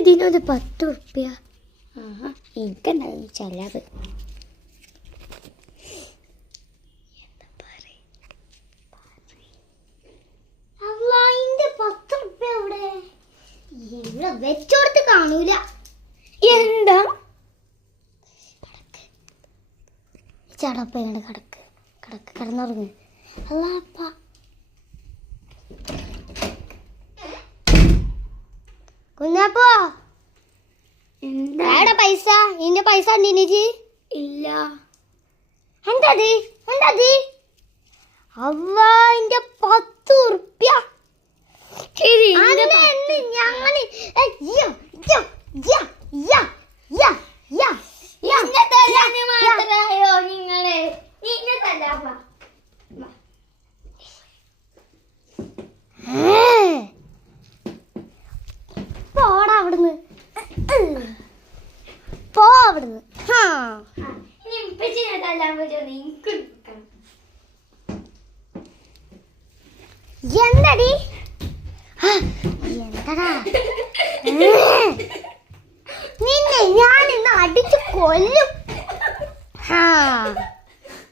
ഇതിനൊരു 10 ഉറുപ്പ്യ. എനിക്കെന്തായാലും ചെലവ്. ഇവിടെ വെച്ചോടത്ത് കാണൂല. എന്താ ചടപ്പ ഇങ്ങോട്ട് കിടക്ക് കിടക്ക് കിടന്നുറങ്ങ്. അല്ലാപ്പ കുഞ്ഞാപ്പോ എന്താ പൈസ? ഇന്റെ പൈസ ഉണ്ടീനിജി? ഇല്ല. എന്താത് എന്താത്? അവ ഇന്റെ 10 ഉറുപ്പ്യ. പോടാ അവിടുന്ന്, പോ അവിടുന്ന്. എന്തടി എന്തടാ നിന്നെ ഞാൻ ഇന്ന് അടിച്ചു കൊല്ലും.